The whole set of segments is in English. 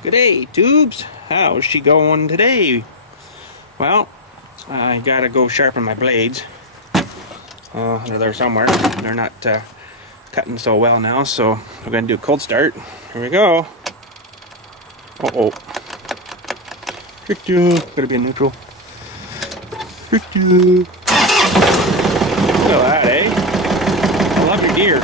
Good day, tubes. How's she going today? Well, I gotta go sharpen my blades. They're there somewhere. They're not cutting so well now, so we're gonna do a cold start. Here we go. Uh-oh. Gotta be in neutral. Look at that, eh? I love your Deere.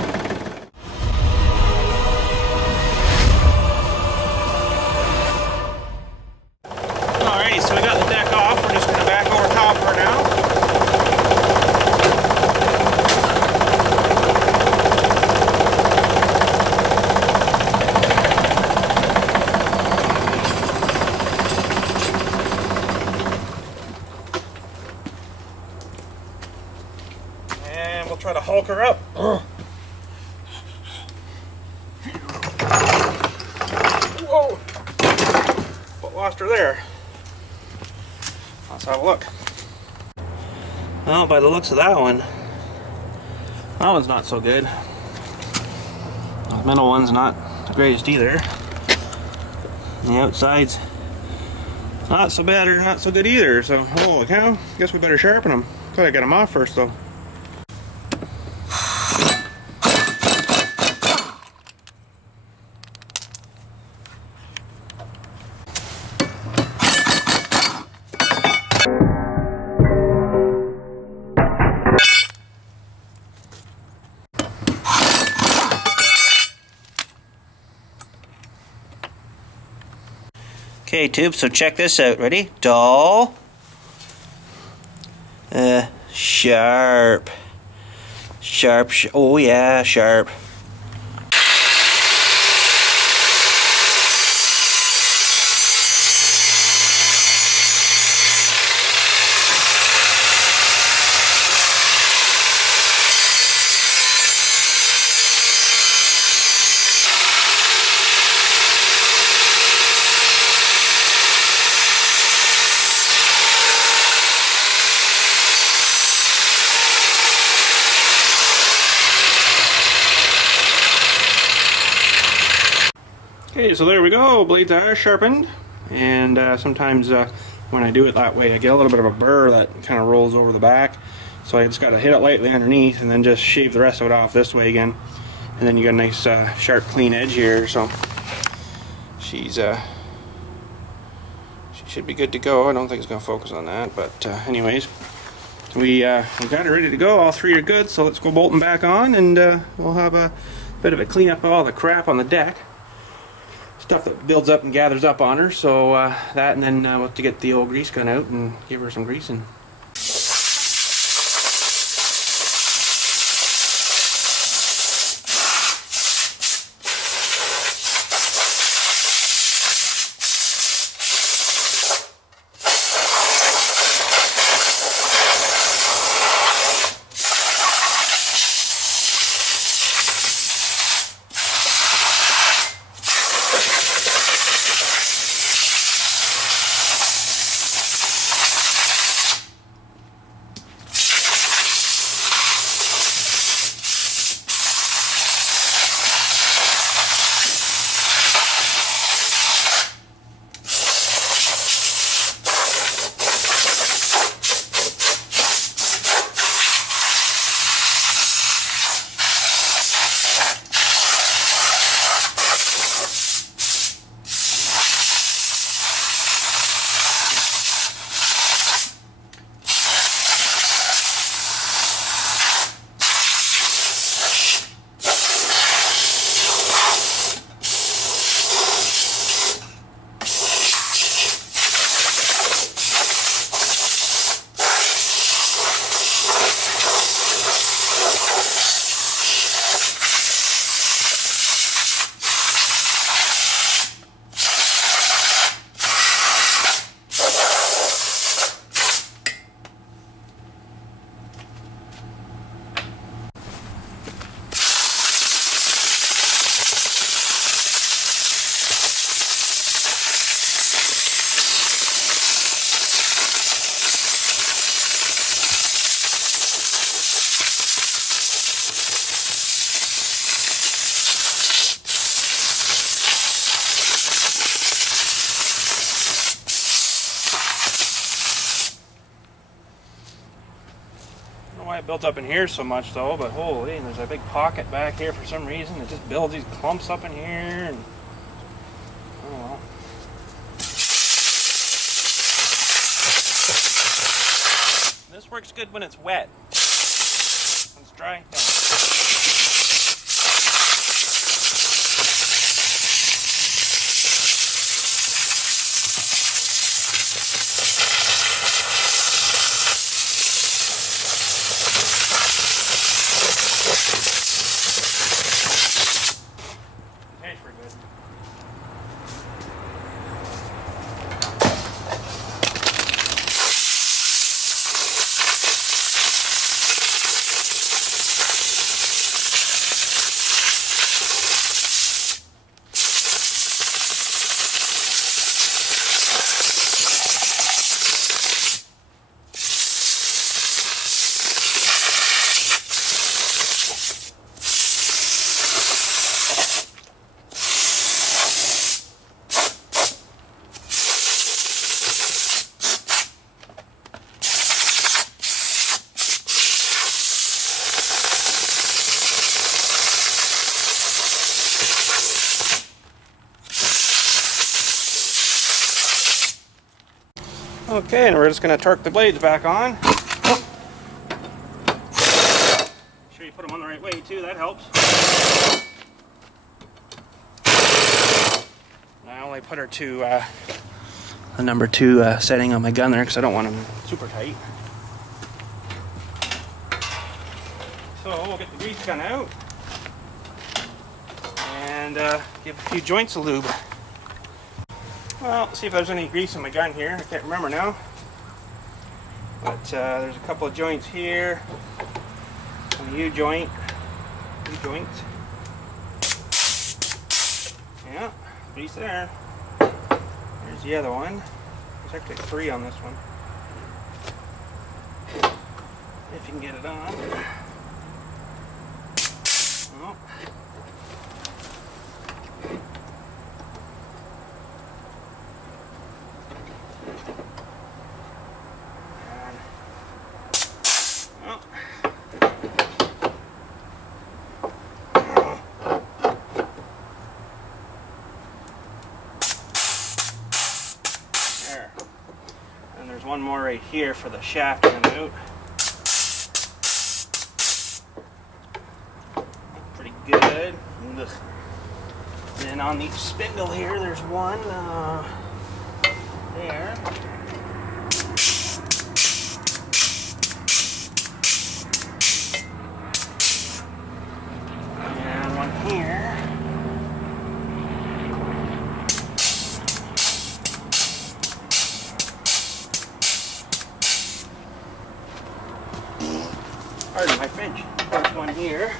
Alright, so we got the deck off. We're just gonna back over top for now. And we'll try to hulk her up. Whoa! But lost her there. Let's have a look. Well, by the looks of that one's not so good. The middle one's not the greatest either. And the outside's not so bad or not so good either. So, holy cow, guess we better sharpen them. Gotta get them off first though. Okay, tube, so check this out. Ready? Dull. Sharp. Sharp. Oh, yeah, sharp. Okay, so there we go. Blades are sharpened, and sometimes when I do it that way, I get a little bit of a burr that kind of rolls over the back. So I just got to hit it lightly underneath, and then just shave the rest of it off this way again, and then you got a nice sharp, clean edge here. So she should be good to go. I don't think it's going to focus on that, but anyways, we got it ready to go. All three are good, so let's go bolt them back on, and we'll have a bit of a clean up of all the crap on the deck. Stuff that builds up and gathers up on her, so that, and then we'll have to get the old grease gun out and give her some greasing. why it built up in here so much though, but holy, and there's a big pocket back here for some reason. It just builds these clumps up in here, and oh well. This works good when it's wet. When it's dry, no. Okay, and we're just going to torque the blades back on. Make sure you put them on the right way too, that helps. I only put her to the number 2 setting on my gun there because I don't want them super tight. So we'll get the grease gun out and give a few joints a lube. Well, see if there's any grease in my gun here. I can't remember now. But there's a couple of joints here. Some U-joint. U-joints. Yeah, grease there. There's the other one. There's actually 3 on this one. If you can get it on. Oh. One more right here for the shaft coming out. Pretty good. And then on each spindle here, there's one there. And one here. Pardon my French. There's one here.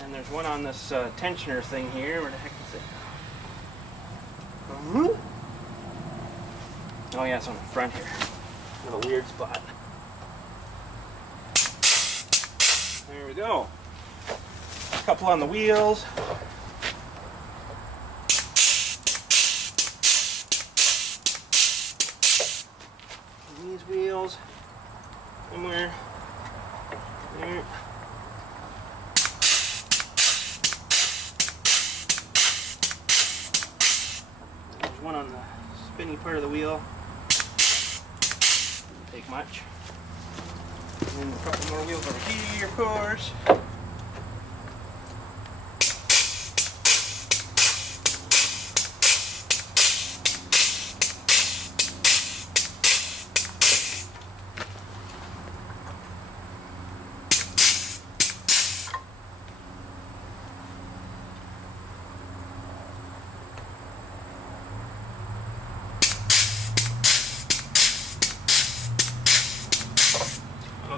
And there's one on this tensioner thing here. Where the heck is it? Oh yeah, it's on the front here. In a weird spot. There we go. A couple on the wheels. And these wheels. Somewhere. There. There's one on the spinny part of the wheel. Doesn't take much. And a couple more wheels over here, of course.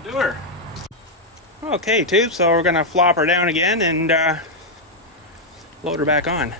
Do her. Okay, too, so we're gonna flop her down again and load her back on.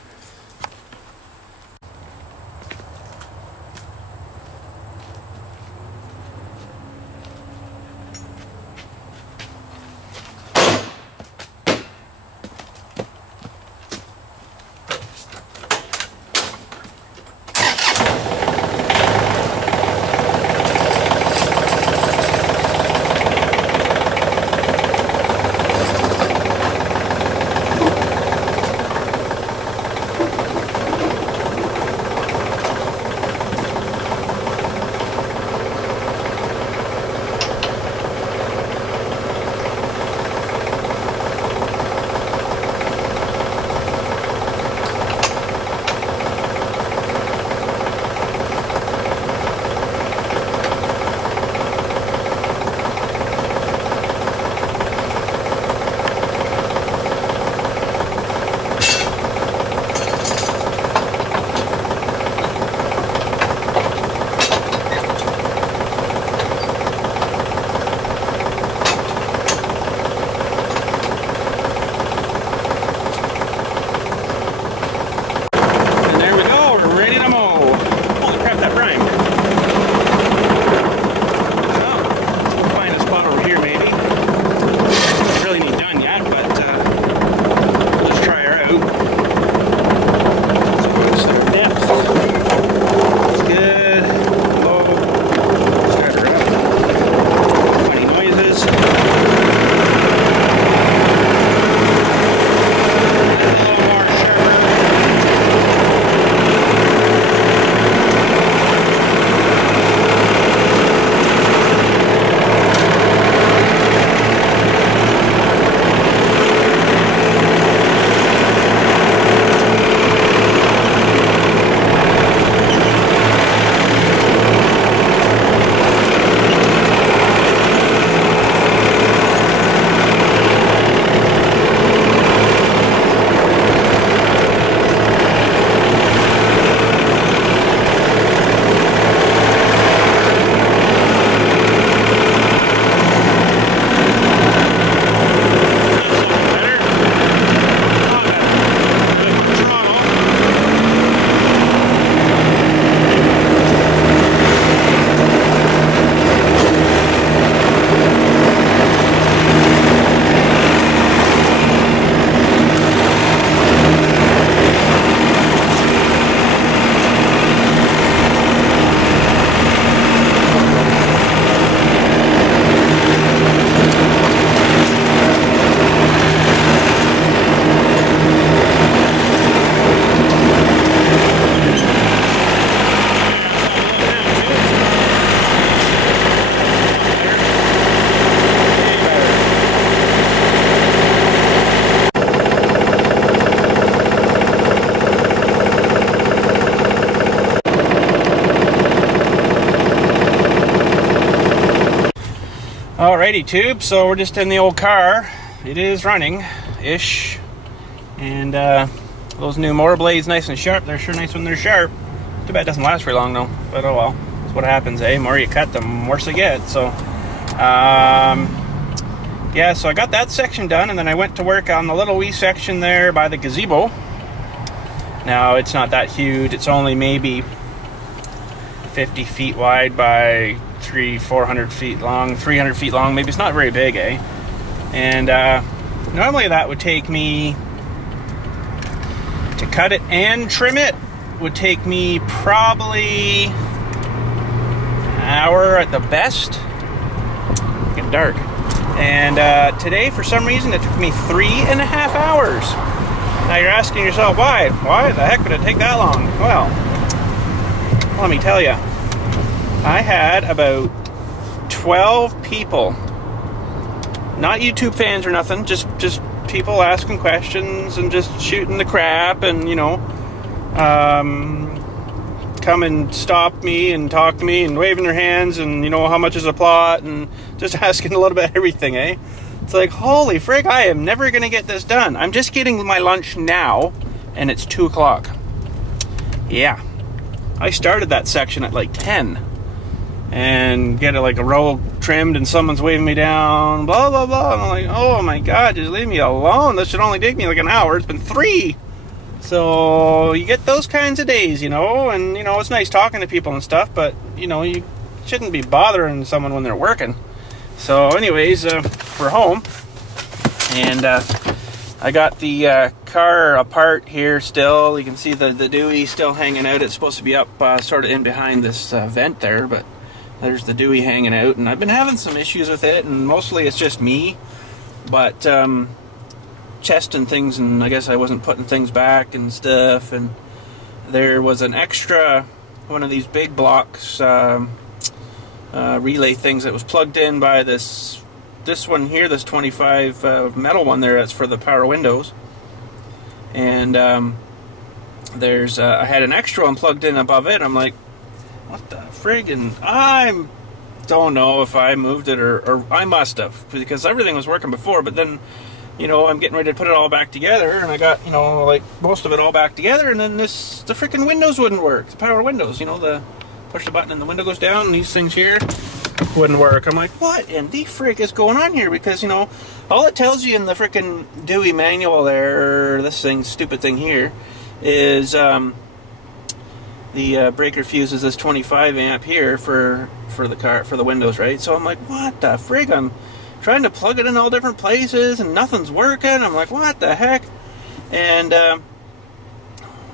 Alrighty, tube. So we're just in the old car. It is running-ish. And those new mower blades, nice and sharp. They're sure nice when they're sharp. Too bad it doesn't last very long though. But oh well. That's what happens, eh? The more you cut, the worse they get. So, yeah, so I got that section done, and then I went to work on the little wee section there by the gazebo. Now, it's not that huge. It's only maybe 50 feet wide by 400 feet long, 300 feet long. Maybe it's not very big, eh? And normally that would take me, to cut it and trim it, would take me probably an hour at the best. It's getting dark. And today, for some reason, it took me 3.5 hours. Now you're asking yourself, why? Why the heck would it take that long? Well, let me tell you. I had about 12 people, not YouTube fans or nothing, just people asking questions and just shooting the crap, and you know, come and stop me and talk to me and waving their hands, and you know, how much is a plot, and just asking a little bit of everything, eh? It's like, holy frick, I am never gonna get this done. I'm just getting my lunch now, and it's 2 o'clock. Yeah, I started that section at like 10, and get it like a row trimmed, and someone's waving me down, blah blah blah. And I'm like, oh my god, just leave me alone. This should only take me like an hour. It's been 3. So you get those kinds of days, you know, and you know, it's nice talking to people and stuff, but you know, you shouldn't be bothering someone when they're working. So anyways, we're home, and I got the car apart here still. You can see the Dewey still hanging out. It's supposed to be up sort of in behind this vent there, but there's the Dewey hanging out, and I've been having some issues with it, and mostly it's just me, but chest and things, and I guess I wasn't putting things back and stuff, and there was an extra one of these big blocks relay things that was plugged in by this one here, this 25 metal one there, that's for the power windows. And there's I had an extra one plugged in above it. I'm like, what the frig? And I don't know if I moved it or I must have, because everything was working before, but then, you know, I'm getting ready to put it all back together, and I got, you know, like most of it all back together, and then the freaking windows wouldn't work. The power windows, you know, the push the button and the window goes down, and these things here wouldn't work. I'm like, what in the frick is going on here? Because, you know, all it tells you in the freaking Dewey manual there, or this thing, stupid thing here, is the breaker fuse is this 25 amp here for the car, for the windows, right? So I'm like, what the frig? I'm trying to plug it in all different places, and nothing's working. I'm like, what the heck? And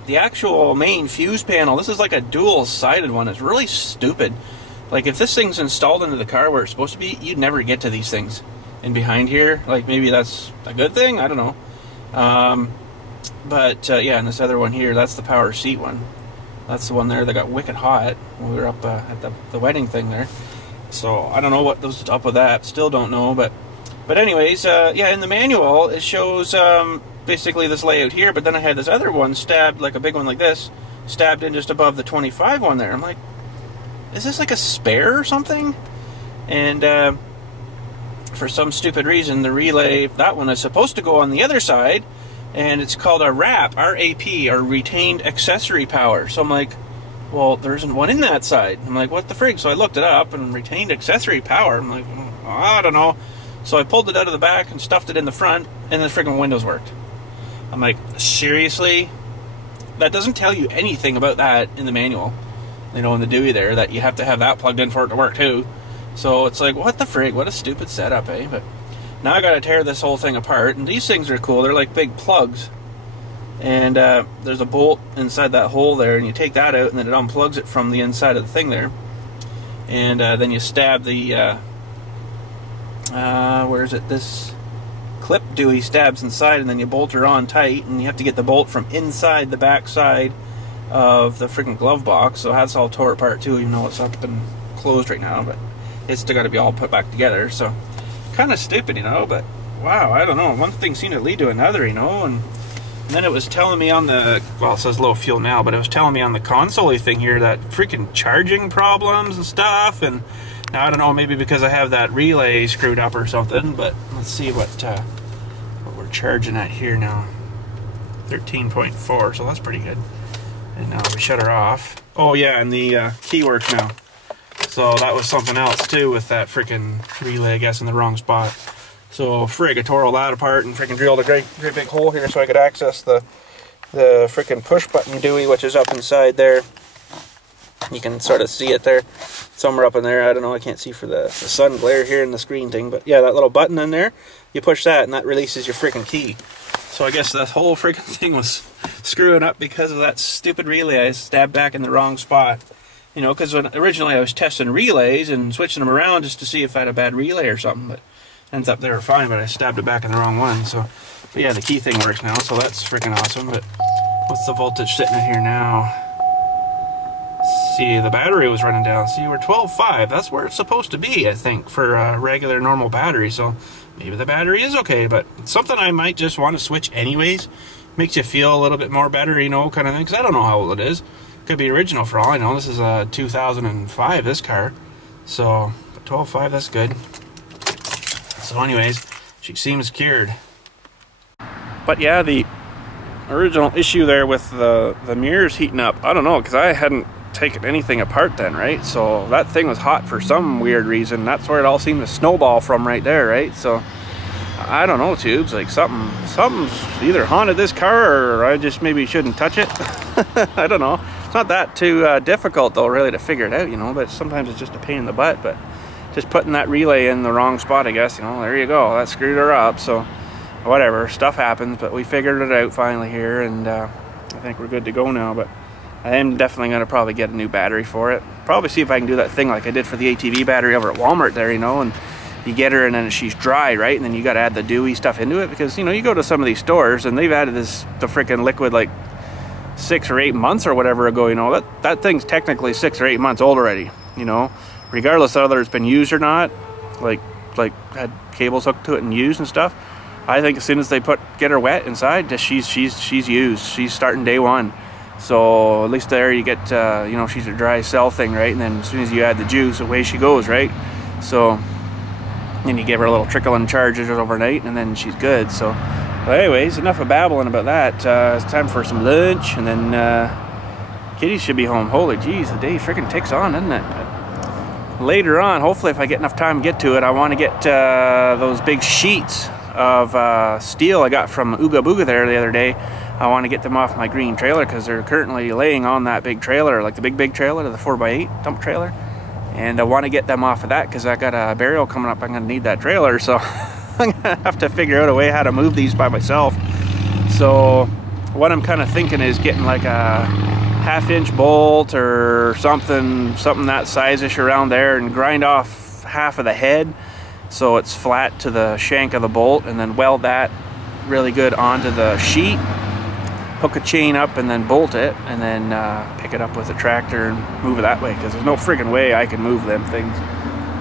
the actual main fuse panel, this is like a dual-sided one. It's really stupid. Like, if this thing's installed into the car where it's supposed to be, you'd never get to these things. And behind here, like, maybe that's a good thing? I don't know. Yeah, and this other one here, that's the power seat one. That's the one there that got wicked hot when we were up at the wedding thing there. So, I don't know what was up with that. Still don't know, but anyways, yeah, in the manual, it shows basically this layout here, but then I had this other one stabbed, like a big one like this, stabbed in just above the 25 one there. I'm like, is this like a spare or something? And for some stupid reason, the relay, that one is supposed to go on the other side, and it's called a RAP, R-A-P, or Retained Accessory Power. So I'm like, well, there isn't one in that side. I'm like, what the frig? So I looked it up, and Retained Accessory Power. I'm like, I don't know. So I pulled it out of the back and stuffed it in the front, and the friggin' windows worked. I'm like, seriously? That doesn't tell you anything about that in the manual. You know, in the Dewey there, that you have to have that plugged in for it to work too. So it's like, what the frig? What a stupid setup, eh? But now I gotta tear this whole thing apart, and these things are cool. They're like big plugs. And there's a bolt inside that hole there, and you take that out, and then it unplugs it from the inside of the thing there. And then you stab the where is it? This clip Dewey stabs inside, and then you bolt her on tight, and you have to get the bolt from inside the back side of the freaking glove box. So that's all tore apart too, even though it's up and closed right now, but it's still got to be all put back together. So kind of stupid, you know, but wow, I don't know, one thing seemed to lead to another, you know. And then it was telling me on the, well, it says low fuel now, but it was telling me on the console thing here that freaking charging problems and stuff, and Now I don't know, maybe because I have that relay screwed up or something, but let's see what we're charging at here now. 13.4, so that's pretty good. And now we shut her off. Oh yeah, and the key works now. So that was something else too with that freaking relay, I guess, in the wrong spot. So frig, I tore all that apart and freaking drilled a great big hole here so I could access the freaking push button dewey, which is up inside there. You can sort of see it there, somewhere up in there. I don't know, I can't see for the sun glare here in the screen thing, but yeah, that little button in there, you push that and that releases your freaking key. So I guess that whole freaking thing was screwing up because of that stupid relay I stabbed back in the wrong spot. You know, because originally I was testing relays and switching them around just to see if I had a bad relay or something, but ends up they were fine, but I stabbed it back in the wrong one. So, but yeah, the key thing works now, so that's freaking awesome. But what's the voltage sitting at here now? See, the battery was running down. See, we're 12.5. That's where it's supposed to be, I think, for a regular normal battery. So maybe the battery is okay, but it's something I might just want to switch anyways. Makes you feel a little bit more better, you know, kind of thing, because I don't know how old it is. Could be original for all I know. This is a 2005, this car. So 12.5, that's good. So anyways, she seems cured. But yeah, the original issue there with the mirrors heating up, I don't know, because I hadn't taken anything apart then, right? So that thing was hot for some weird reason. That's where it all seemed to snowball from right there, right? So I don't know, tubes, like something's either haunted this car or I just maybe shouldn't touch it. I don't know. It's not that too difficult though, really, to figure it out, you know, but sometimes it's just a pain in the butt. But just putting that relay in the wrong spot, I guess, you know, there you go, that screwed her up. So whatever, stuff happens, but we figured it out finally here, and I think we're good to go now. But I am definitely going to probably get a new battery for it. Probably see if I can do that thing like I did for the ATV battery over at Walmart there, you know, and you get her and then she's dry, right? And then you got to add the dewy stuff into it, because, you know, you go to some of these stores and they've added the freaking liquid like 6 or 8 months or whatever ago, you know. That thing's technically 6 or 8 months old already, you know, regardless of whether it's been used or not, like had cables hooked to it and used and stuff. I think as soon as they get her wet inside, she's used. She's starting day one. So at least there you get, you know, she's a dry cell thing, right? And then as soon as you add the juice, away she goes, right? So then you give her a little trickling charges overnight, and then she's good. So, but anyways, enough of babbling about that. It's time for some lunch, and then Kitty should be home. Holy jeez, the day freaking ticks on, doesn't it? But later on, hopefully, if I get enough time to get to it, I want to get those big sheets of steel I got from Ooga Booga there the other day. I want to get them off my green trailer because they're currently laying on that big trailer, like the big trailer, the 4x8 dump trailer. And I want to get them off of that because I got a burial coming up. I'm going to need that trailer, so I'm going to have to figure out a way how to move these by myself. So what I'm kind of thinking is getting like a 1/2-inch bolt or something that size-ish around there, and grind off half of the head so it's flat to the shank of the bolt, and then weld that really good onto the sheet, hook a chain up and then bolt it, and then pick it up with a tractor and move it that way, because there's no friggin' way I can move them things.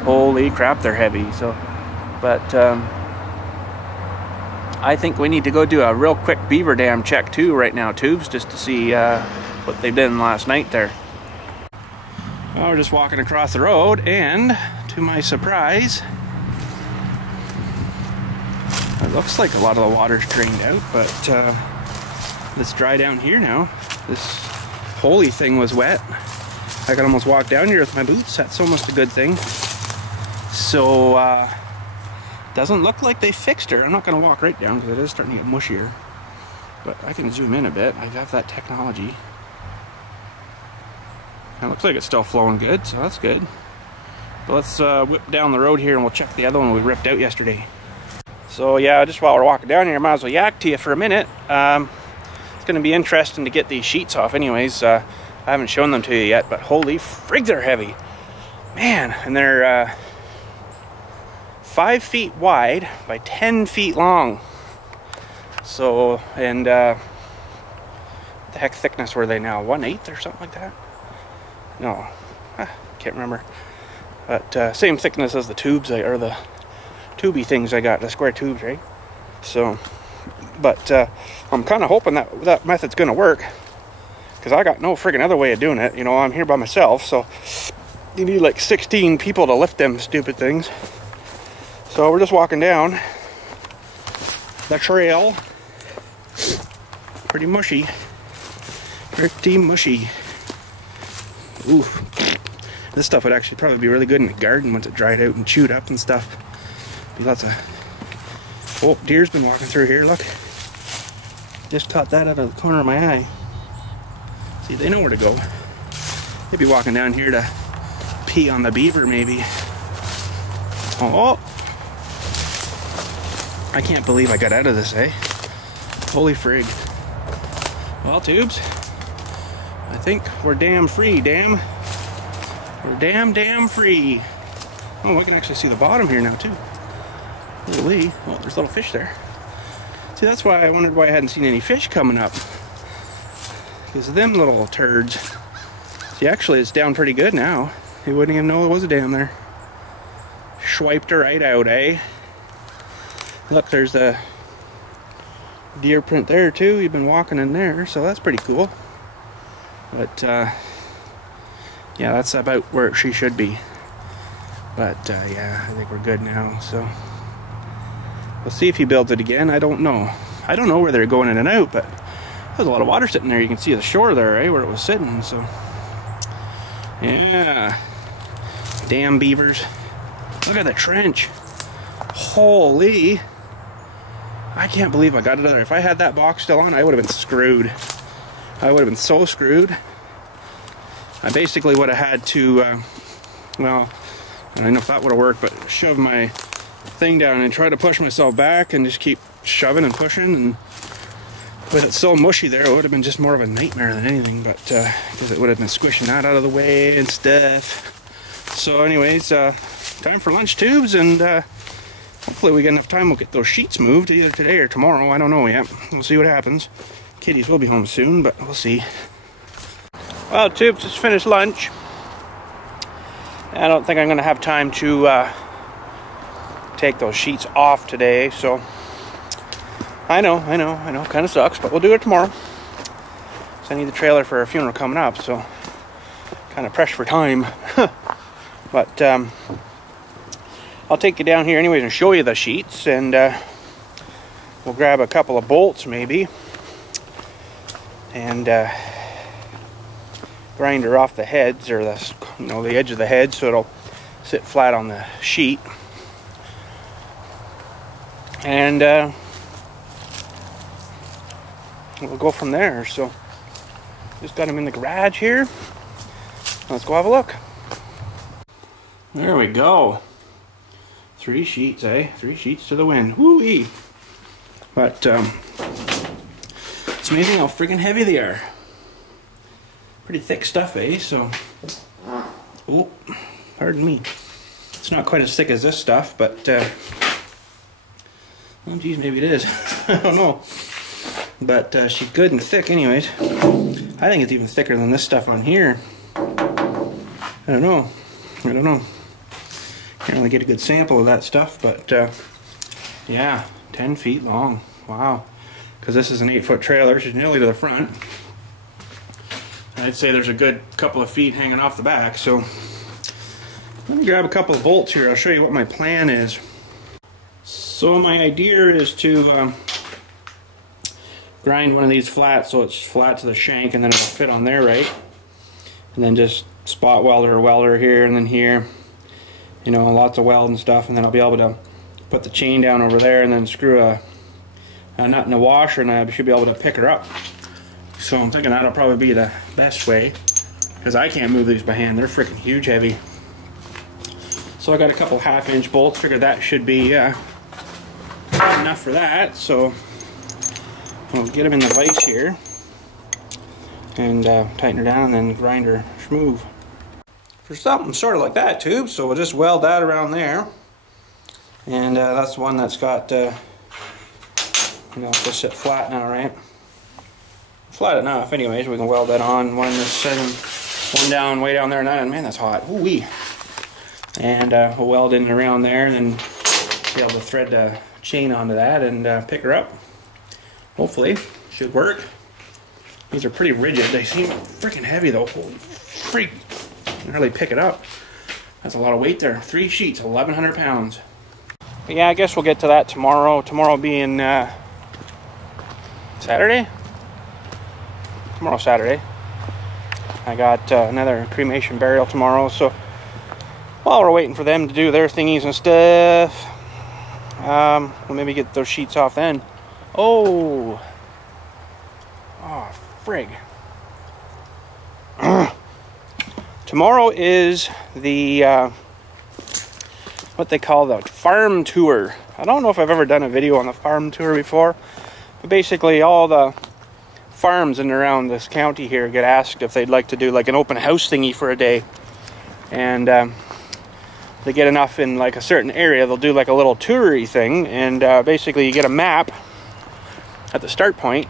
Holy crap, they're heavy. So, but I think we need to go do a real quick beaver dam check too right now, tubes, just to see what they've done last night there. Well, we're just walking across the road, and to my surprise, it looks like a lot of the water's drained out, but it's dry down here now. This holy thing was wet. I could almost walk down here with my boots. That's almost a good thing. So doesn't look like they fixed her. I'm not going to walk right down because it is starting to get mushier, but I can zoom in a bit. I have that technology. It looks like it's still flowing good, so that's good. But let's whip down the road here and we'll check the other one we ripped out yesterday. So yeah, just while we're walking down here, I might as well yak to you for a minute. It's going to be interesting to get these sheets off anyways. I haven't shown them to you yet, but holy frig, they're heavy. Man, and they're 5 feet wide by 10 feet long. So, and the heck thickness were they now? 1/8 or something like that? No, can't remember. But same thickness as the tubes, or the tubey things I got, the square tubes, right? So, but I'm kind of hoping that method's going to work, because I got no friggin' other way of doing it. You know, I'm here by myself, so You need like 16 people to lift them stupid things. So we're just walking down the trail. Pretty mushy. Pretty mushy. Ooh. This stuff would actually probably be really good in the garden once it dried out and chewed up and stuff. Be lots of... Oh, deer's been walking through here, look. Just caught that out of the corner of my eye. See, they know where to go. They'd be walking down here to pee on the beaver, maybe. Oh! I can't believe I got out of this, eh? Holy frig. Well, tubes, I think we're damn free, damn. We're damn free. Oh, I can actually see the bottom here now, too. Holy, oh, there's little fish there. See, that's why I wondered why I hadn't seen any fish coming up. Because of them little turds. See, actually, it's down pretty good now. You wouldn't even know there was a dam there. Swiped her right out, eh? Look, there's the deer print there, too. You've been walking in there, so that's pretty cool. But, yeah, that's about where she should be. But, yeah, I think we're good now, so... We'll see if he builds it again. I don't know. I don't know where they're going in and out, but there's a lot of water sitting there. You can see the shore there, right, where it was sitting, so... Yeah. Damn beavers. Look at the trench. Holy. I can't believe I got it out there. If I had that box still on, I would have been screwed. I would have been so screwed. I basically would have had to, well, I don't know if that would have worked, but shove my thing down and try to push myself back and just keep shoving and pushing. And with it so mushy there, it would have been just more of a nightmare than anything, but because it would have been squishing that out of the way and stuff. So anyways, time for lunch, tubes, and hopefully we get enough time. We'll get those sheets moved either today or tomorrow. I don't know yet. We'll see what happens. Kitties will be home soon, but we'll see. Well, tubes, just finished lunch. I don't think I'm going to have time to take those sheets off today, so I know, kind of sucks, but we'll do it tomorrow. So I need the trailer for a funeral coming up, so kind of pressed for time. But I'll take you down here anyways and show you the sheets, and we'll grab a couple of bolts maybe, and grind her off the heads, or the, you know, the edge of the head, so it'll sit flat on the sheet. And we'll go from there. So just got them in the garage here. Let's go have a look. There we go. 3 sheets, eh? 3 sheets to the wind. Woo-wee. But it's amazing how friggin' heavy they are. Pretty thick stuff, eh? So, oh, pardon me. It's not quite as thick as this stuff, but oh geez, maybe it is. I don't know. But she's good and thick anyways. I think it's even thicker than this stuff on here. I don't know. Can't really get a good sample of that stuff, but yeah, 10 feet long. Wow. Because this is an 8-foot trailer. She's nearly to the front. I'd say there's a good couple of feet hanging off the back, so let me grab a couple of bolts here. I'll show you what my plan is. So my idea is to grind one of these flat so it's flat to the shank, and then it'll fit on there, right? And then just spot welder here and then here, you know, lots of weld and stuff, and then I'll be able to put the chain down over there and then screw a nut in the washer, and I should be able to pick her up. So I'm thinking that'll probably be the best way, because I can't move these by hand. They're freaking huge heavy. So I got a couple 1/2-inch bolts. Figured that should be enough for that. So I'll get them in the vise here and tighten her down and then grind her schmoove. For something sort of like that tube, so we'll just weld that around there. And that's the one that's got, you know, just sit flat now, right? Flat enough anyways. We can weld that on. One in this setting, one down, way down there, and that, man, that's hot. Ooh-wee. And we'll weld in around there, and then be able to thread the chain onto that and pick her up. Hopefully, should work. These are pretty rigid. They seem freaking heavy though. Holy freak! I can hardly pick it up. That's a lot of weight there. 3 sheets, 1,100 pounds. But yeah, I guess we'll get to that tomorrow. Tomorrow being Saturday? Tomorrow's Saturday. I got another cremation burial tomorrow, so while we're waiting for them to do their thingies and stuff, we'll maybe get those sheets off then. Oh, frig. Tomorrow is the what they call the farm tour. I don't know if I've ever done a video on the farm tour before, but basically all the farms in and around this county here get asked if they'd like to do like an open house thingy for a day, and they get enough in like a certain area, they'll do like a little toury thing, and basically you get a map at the start point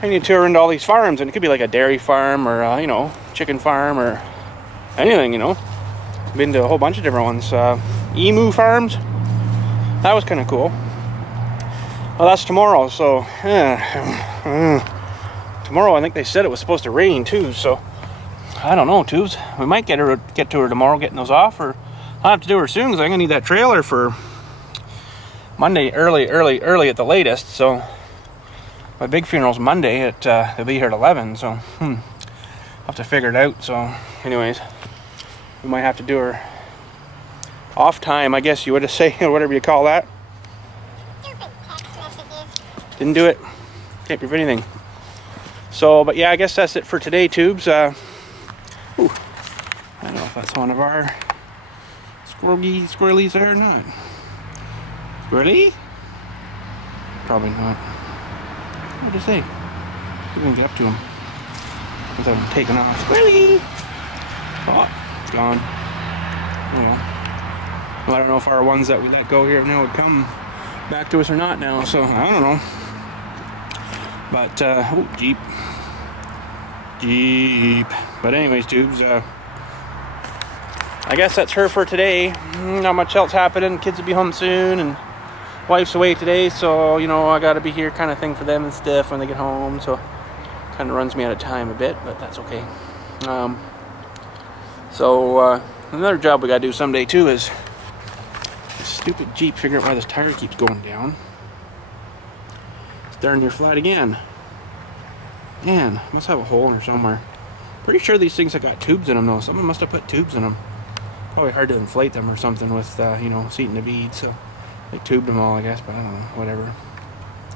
and you tour into all these farms, and it could be like a dairy farm or you know, chicken farm or anything, you know. Been to a whole bunch of different ones. Emu farms, that was kind of cool. Well, that's tomorrow, so tomorrow I think they said it was supposed to rain too, so I don't know, Tubes. We might get to her tomorrow getting those off, or I'll have to do her soon because I'm gonna need that trailer for Monday early at the latest. So my big funeral's Monday they'll be here at 11, so I'll have to figure it out. So anyways, we might have to do her off time, I guess you would say, or whatever you call that. Didn't do it. Can't prove anything. So, but yeah, I guess that's it for today, Tubes. I don't know if that's one of our squirrelies there or not. Squirrely? Probably not. What did I say? We're gonna get up to him without him taking off. Squirrely! Oh, it's gone. Oh well. Well, I don't know if our ones that we let go here now would come back to us or not now, so I don't know. But, oh, Jeep. But anyways, Tubes, I guess that's her for today. Not much else happening. Kids will be home soon, and wife's away today, so, you know, I gotta be here kind of thing for them and stuff when they get home, so kind of runs me out of time a bit, but that's okay. Another job we gotta do someday too is this stupid Jeep, figure out why this tire keeps going down. It's darn near flat again. Man, must have a hole in her somewhere. Pretty sure these things have got tubes in them though. Someone must have put tubes in them. Probably hard to inflate them or something with, you know, seating the beads. So they tubed them all, I guess, but I don't know, whatever.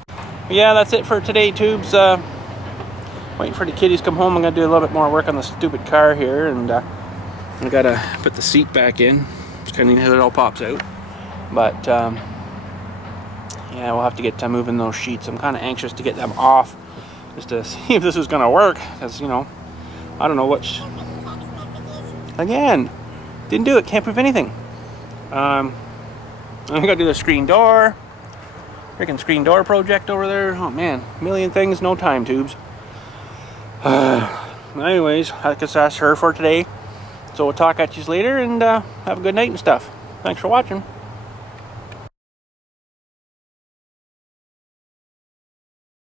But yeah, that's it for today, Tubes. Waiting for the kiddies to come home. I'm gonna do a little bit more work on the stupid car here, and I gotta put the seat back in. It's kind of neat how it all pops out. But yeah, we'll have to get to moving those sheets. I'm kind of anxious to get them off, just to see if this is gonna work, because, you know, I don't know what. Again, didn't do it. Can't prove anything. I'm gonna do the screen door. Freaking screen door project over there. Oh man, a million things, no time, Tubes. Anyways, I guess that's her for today. So we'll talk at you later, and have a good night and stuff. Thanks for watching.